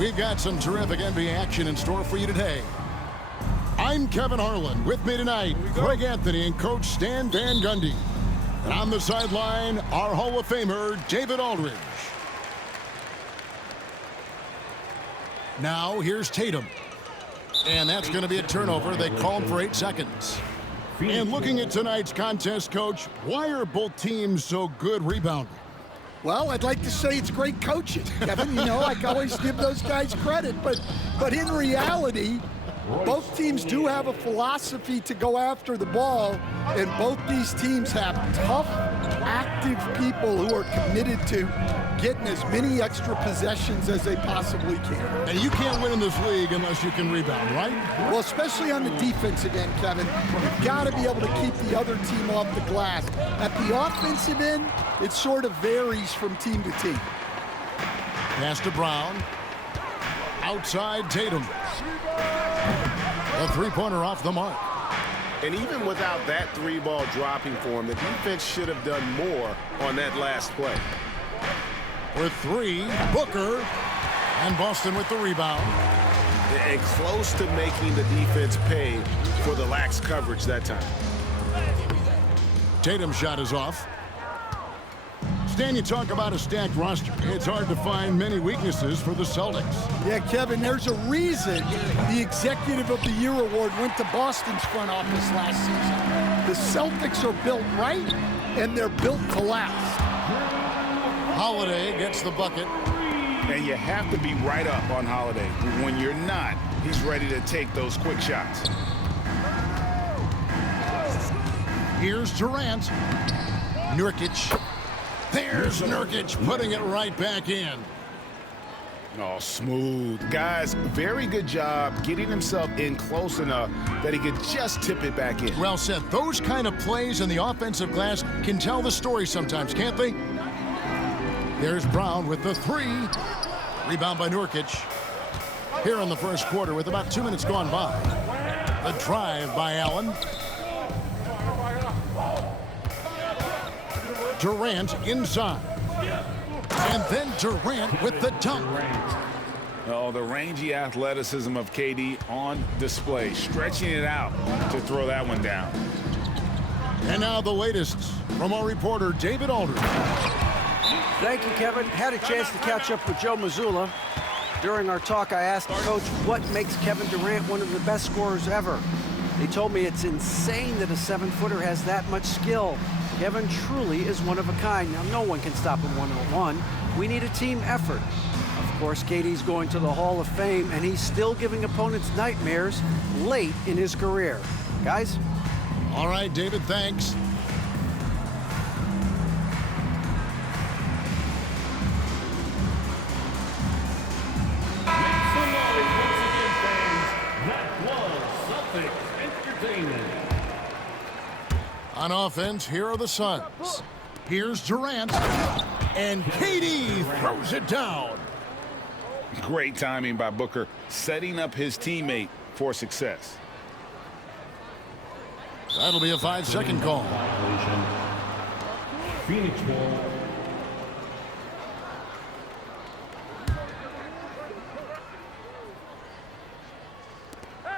We've got some terrific NBA action in store for you today. I'm Kevin Harlan. With me tonight, Greg Anthony and Coach Stan Van Gundy. And on the sideline, our Hall of Famer, David Aldridge. Now, here's Tatum. And that's going to be a turnover. They call him for 8 seconds. And looking at tonight's contest, Coach, why are both teams so good rebounding? Well, I'd like to say it's great coaching, Kevin. You know, I always give those guys credit. But in reality, both teams do have a philosophy to go after the ball, and both these teams have tough, active people who are committed to getting as many extra possessions as they possibly can. And you can't win in this league unless you can rebound, right? Well, especially on the defensive end, Kevin. You've got to be able to keep the other team off the glass. At the offensive end, it sort of varies from team to team. Pass to Brown. Outside Tatum. A three-pointer off the mark. And even without that three-ball dropping for him, the defense should have done more on that last play. With 3, Booker. And Boston with the rebound. And close to making the defense pay for the lax coverage that time. Tatum's shot is off. Stan, you talk about a stacked roster. It's hard to find many weaknesses for the Celtics. Yeah, Kevin, there's a reason the Executive of the Year award went to Boston's front office last season. The Celtics are built right, and they're built to last. Holiday gets the bucket. And you have to be right up on Holiday. When you're not, he's ready to take those quick shots. Here's Durant. Nurkic. There's Nurkic putting it right back in. Oh, smooth. Guys, very good job getting himself in close enough that he could just tip it back in. Well said. Those kind of plays in the offensive glass can tell the story sometimes, can't they? There's Brown with the 3. Rebound by Nurkic. Here in the first quarter with about 2 minutes gone by. The drive by Allen. Durant inside. And then Durant with the dunk. Oh, the rangy athleticism of KD on display, stretching it out to throw that one down. And now the latest from our reporter, David Aldridge. Thank you, Kevin. Had a chance to catch up with Joe Mazzulla. During our talk, I asked Coach what makes Kevin Durant one of the best scorers ever. They told me it's insane that a 7-footer has that much skill. Kevin truly is one of a kind. Now, no one can stop him one-on-one. We need a team effort. Of course, KD's going to the Hall of Fame, and he's still giving opponents nightmares late in his career. Guys? All right, David, thanks. On offense, here are the Suns. Here's Durant. And KD throws it down. Great timing by Booker, setting up his teammate for success. That'll be a 5-second call. Phoenix ball.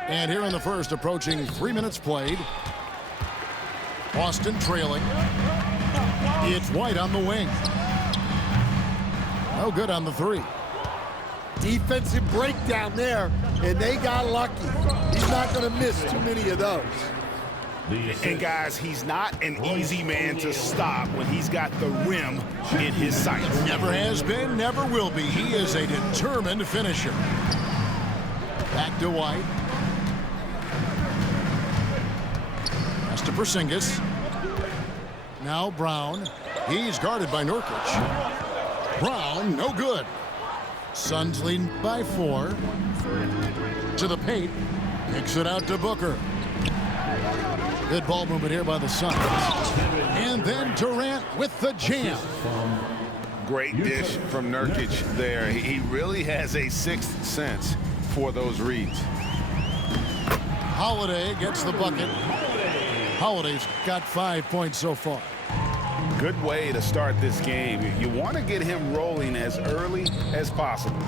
And here in the first, approaching 3 minutes played. Boston trailing. It's White on the wing. No good on the 3. Defensive breakdown there, and they got lucky. He's not going to miss too many of those. And guys, he's not an easy man to stop when he's got the rim in his sights. Never has been, never will be. He is a determined finisher. Back to White. Pass to Porzingis. Now Brown. He's guarded by Nurkic. Brown, no good. Suns leading by 4. To the paint. Kicks it out to Booker. Good ball movement here by the Suns. And then Durant with the jam. Great dish from Nurkic there. He really has a sixth sense for those reads. Holiday gets the bucket. Holiday's got 5 points so far. Good way to start this game. You want to get him rolling as early as possible.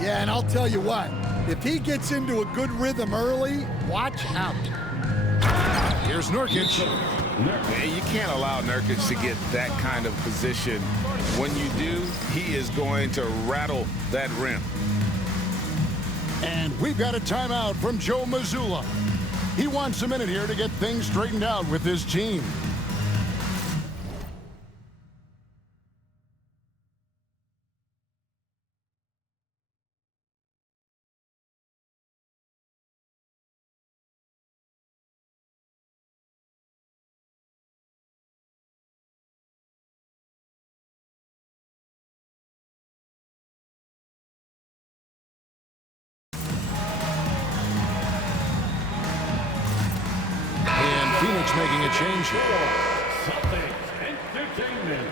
Yeah, and I'll tell you what, if he gets into a good rhythm early, watch out. Here's Nurkic. You can't allow Nurkic to get that kind of position. When you do, he is going to rattle that rim. And we've got a timeout from Joe Mazzulla. He wants a minute here to get things straightened out with his team. Phoenix making a change here. Celtics Entertainment.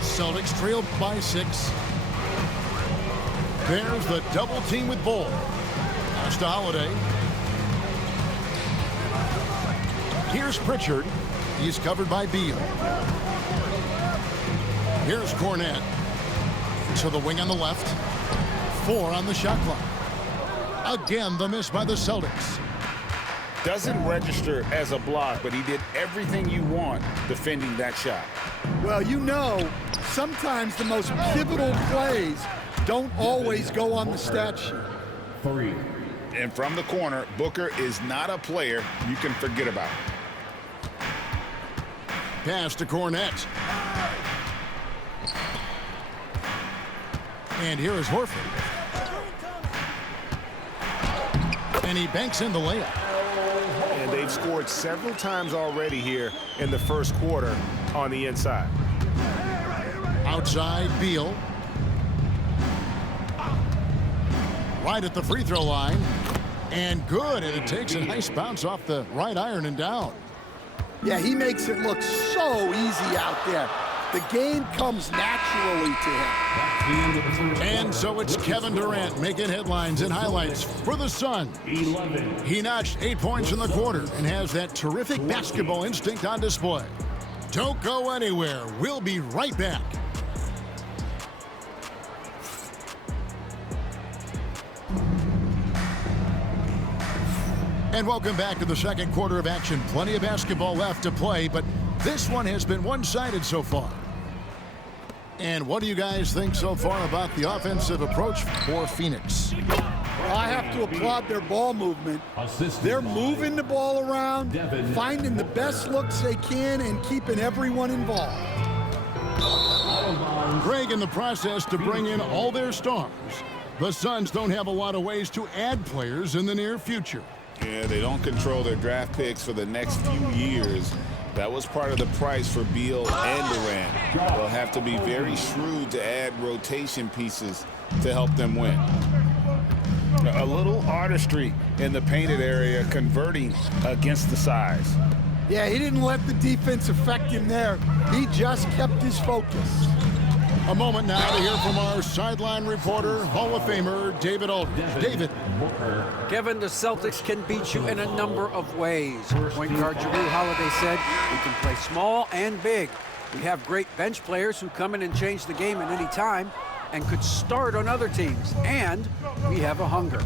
Celtics trail by 6. There's the double team with Ball. Pass to Holiday. Here's Pritchard. He's covered by Beal. Here's Cornette. To the wing on the left. 4 on the shot clock. Again, the miss by the Celtics. Doesn't register as a block, but he did everything you want defending that shot. Well, you know, sometimes the most pivotal plays don't always go on the stat sheet. 3. And from the corner, Booker is not a player you can forget about. Pass to Cornette. And here is Horford. And he banks in the layup. And they've scored several times already here in the first quarter on the inside. Outside, Beal. Right at the free throw line. And good. And it takes a nice bounce off the right iron and down. Yeah, he makes it look so easy out there. The game comes naturally to him. And so it's Kevin Durant making headlines and highlights for the Suns. 11. He notched 8 points in the quarter and has that terrific basketball instinct on display. Don't go anywhere. We'll be right back. And welcome back to the second quarter of action. Plenty of basketball left to play, but this one has been one-sided so far. And what do you guys think so far about the offensive approach for Phoenix? Well, I have to applaud their ball movement. They're moving the ball around, finding the best looks they can, and keeping everyone involved. Greg in the process to bring in all their stars. The Suns don't have a lot of ways to add players in the near future. Yeah, they don't control their draft picks for the next few years. That was part of the price for Beal and Durant. They'll have to be very shrewd to add rotation pieces to help them win. A little artistry in the painted area, converting against the size. Yeah, he didn't let the defense affect him there. He just kept his focus. A moment now to hear from our sideline reporter, Hall of Famer David Aldridge. David. Kevin, the Celtics can beat you in a number of ways. Point guard Jrue Holiday said we can play small and big. We have great bench players who come in and change the game at any time and could start on other teams. And we have a hunger.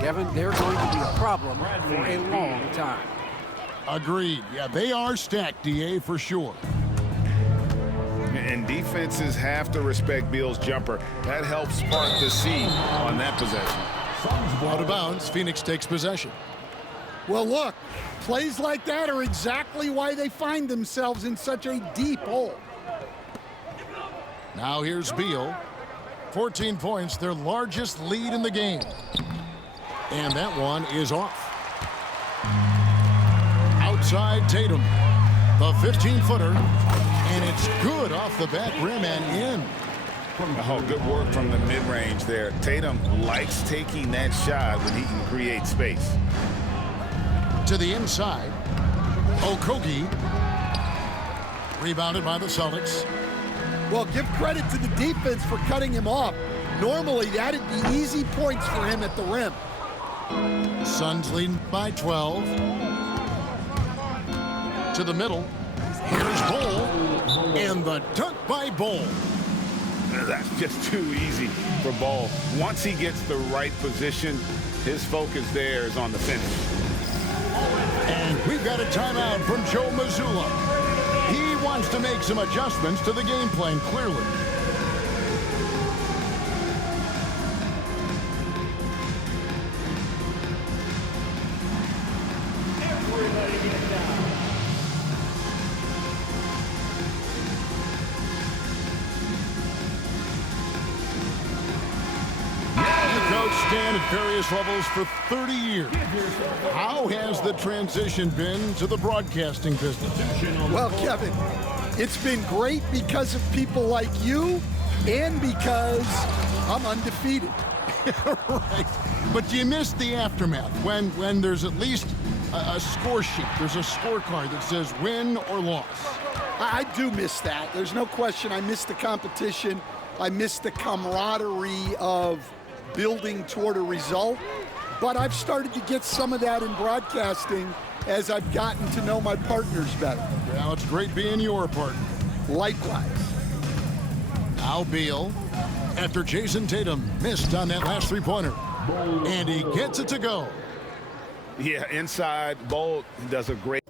Kevin, they're going to be a problem for a long time. Agreed. Yeah, they are stacked, D.A., for sure. And defenses have to respect Beal's jumper. That helps spark the seed on that possession. Out of bounds, Phoenix takes possession. Well, look, plays like that are exactly why they find themselves in such a deep hole. Now here's Beal. 14 points, their largest lead in the game. And that one is off. Outside Tatum. The 15-footer. And it's good off the back rim and in. Oh, good work from the mid-range there. Tatum likes taking that shot when he can create space. To the inside. Okogie. Rebounded by the Celtics. Well, give credit to the defense for cutting him off. Normally, that'd be easy points for him at the rim. Suns leading by 12. To the middle. Here's Ball. And the dunk by Bol. That's just too easy for Bol. Once he gets the right position, his focus there is on the finish. And we've got a timeout from Joe Mazzulla. He wants to make some adjustments to the game plan, clearly. Stand at various levels for 30 years. How has the transition been to the broadcasting business? Well, Kevin, it's been great because of people like you and because I'm undefeated. Right. But do you miss the aftermath when there's at least a score sheet? There's a scorecard that says win or loss. I do miss that. There's no question. I miss the competition. I miss the camaraderie of building toward a result, but I've started to get some of that in broadcasting as I've gotten to know my partners better. Well, it's great being your partner. Likewise. Now Beal, after Jason Tatum missed on that last three-pointer, and he gets it to go. Yeah, inside, Bol does a great